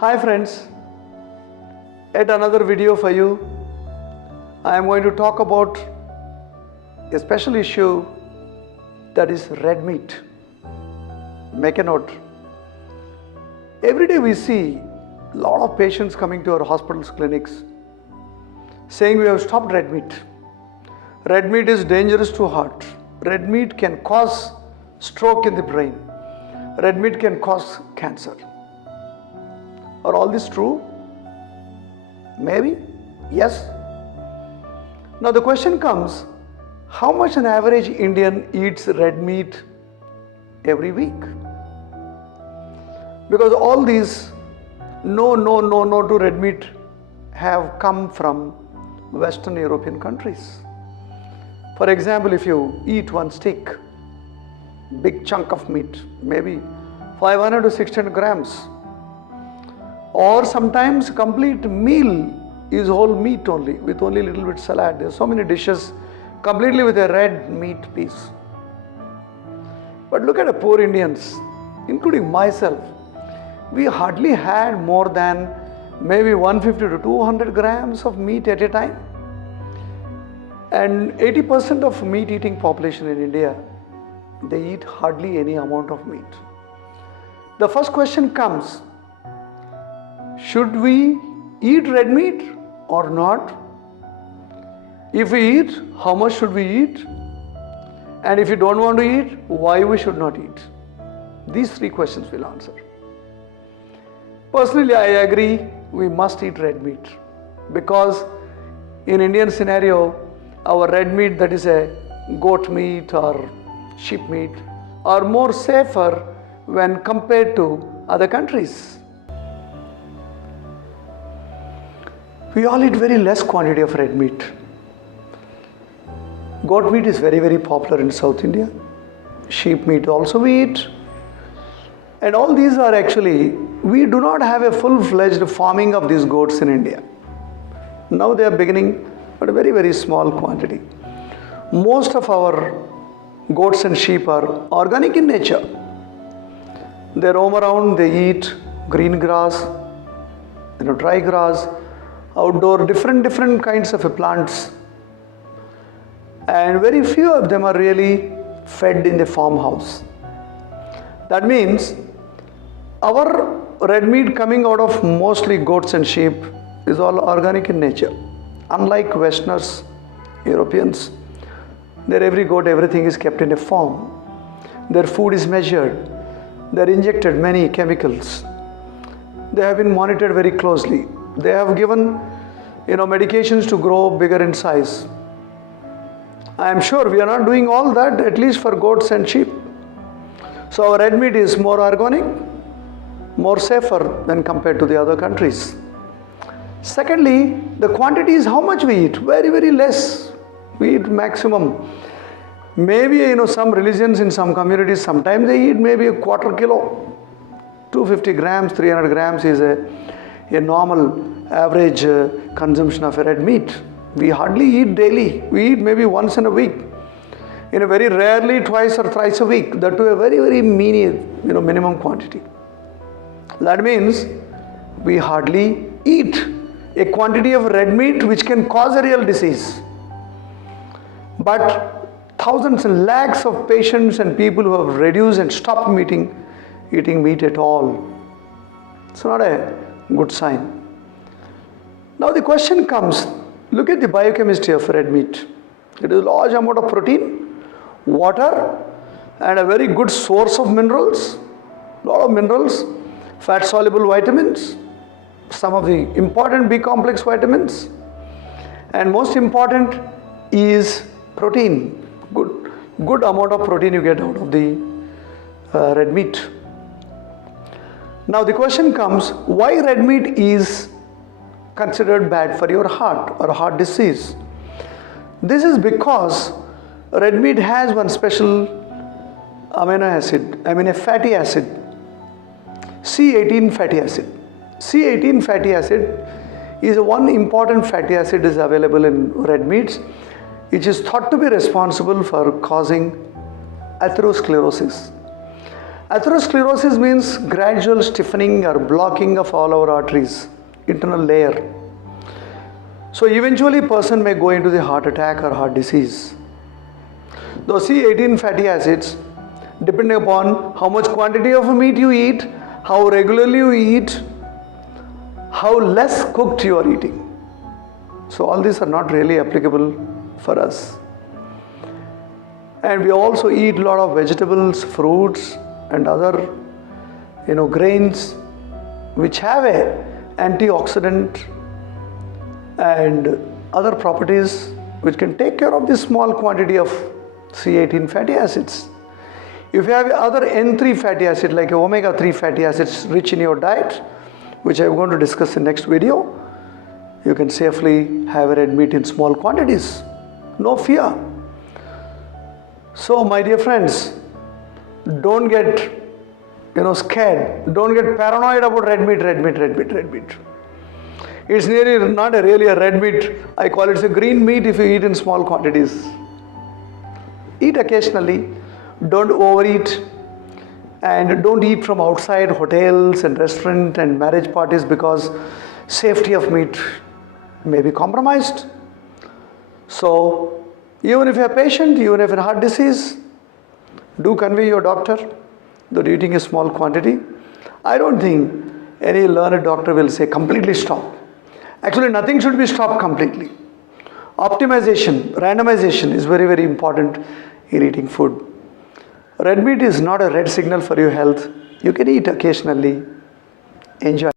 Hi friends, yet another video for you. I am going to talk about a special issue, that is red meat. Make a note. Every day we see a lot of patients coming to our hospitals, clinics saying we have stopped red meat. Red meat is dangerous to heart. Red meat can cause stroke in the brain. Red meat can cause cancer. Are all this true? Maybe? Yes. Now the question comes, how much an average Indian eats red meat every week? Because all these no to red meat have come from Western European countries. For example, if you eat one steak, big chunk of meat, maybe 500 to 600 grams, or sometimes complete meal is whole meat only, with only little bit salad. There are so many dishes completely with a red meat piece. But look at the poor Indians, including myself. We hardly had more than maybe 150 to 200 grams of meat at a time. And 80% of meat eating population in India, they eat hardly any amount of meat. The first question comes, should we eat red meat or not? If we eat, how much should we eat? And if you don't want to eat, why we should not eat? These three questions will answer. Personally, I agree we must eat red meat, because in Indian scenario, our red meat, that is a goat meat or sheep meat, are more safer when compared to other countries. We all eat very less quantity of red meat. Goat meat is very popular in South India. Sheep meat also we eat. And all these are actually, we do not have a full-fledged farming of these goats in India. Now they are beginning, but a very small quantity. Most of our goats and sheep are organic in nature. They roam around, they eat green grass, dry grass, outdoor, different kinds of plants, and very few of them are really fed in the farmhouse. That means our red meat coming out of mostly goats and sheep is all organic in nature. Unlike Westerners, Europeans, their every goat, everything is kept in a farm. Their food is measured. They are injected many chemicals. They have been monitored very closely. They have given, medications to grow bigger in size. I am sure we are not doing all that, at least for goats and sheep. So our red meat is more organic, more safer when compared to the other countries. Secondly, the quantity is how much we eat. Very less. We eat maximum. Maybe, some religions in some communities, sometimes they eat maybe a quarter kilo. 250 grams, 300 grams is a normal average consumption of a red meat. We hardly eat daily. We eat maybe once in a week. Very rarely twice or thrice a week. That to a very minimum quantity. That means we hardly eat a quantity of red meat which can cause a real disease. But thousands and lakhs of patients and people who have reduced and stopped eating meat at all. It's not a good sign. Now the question comes, look at the biochemistry of red meat. It is a large amount of protein, water, and a very good source of minerals. A lot of minerals, fat-soluble vitamins, some of the important B-complex vitamins, and most important is protein. Good amount of protein you get out of the red meat. Now the question comes, why red meat is considered bad for your heart or heart disease? This is because red meat has one special amino fatty acid, C18 fatty acid. C18 fatty acid is one important fatty acid is available in red meats, which is thought to be responsible for causing atherosclerosis. Atherosclerosis means gradual stiffening or blocking of all our arteries, internal layer. So eventually person may go into the heart attack or heart disease. Those C18 fatty acids, depending upon how much quantity of meat you eat, how regularly you eat, how less cooked you are eating. So all these are not really applicable for us. And we also eat a lot of vegetables, fruits and other grains which have a antioxidant and other properties which can take care of this small quantity of C18 fatty acids. If you have other N3 fatty acid like omega-3 fatty acids rich in your diet, which I am going to discuss in next video, you can safely have red meat in small quantities. No fear. So my dear friends, don't get scared. Don't get paranoid about red meat. It's really not really a red meat. I call it a green meat if you eat in small quantities. Eat occasionally. Don't overeat. And don't eat from outside hotels and restaurants and marriage parties because safety of meat may be compromised. So even if you are a patient, even if you have heart disease, do convey your doctor that eating a small quantity. I don't think any learned doctor will say completely stop. Actually, nothing should be stopped completely. Optimization, randomization is very, very important in eating food. Red meat is not a red signal for your health. You can eat occasionally. Enjoy.